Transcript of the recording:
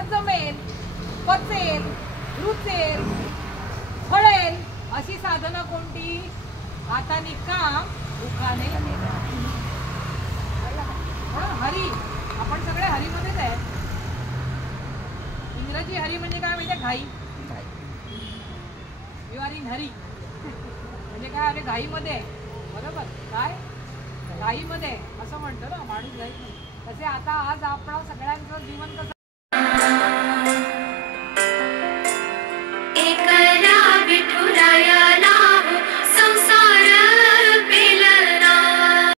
त्यांना जमेल, पचेल, रुचेल, फळेल अशी साधनं कोणती? हाताने काम, मुखाने हरी. आपण सगळे हरीमध्येच आहे. इंग्रजी हरी म्हणजे काय माहिती? घाई. यू आर इन हरी म्हणजे काय? अरे घाईमध्ये आहे. बरोबर. काय घाईमध्ये असं म्हणतो ना माणूस. घाई. तसे आता आज आपण सगळ्यांचं जीवन कसं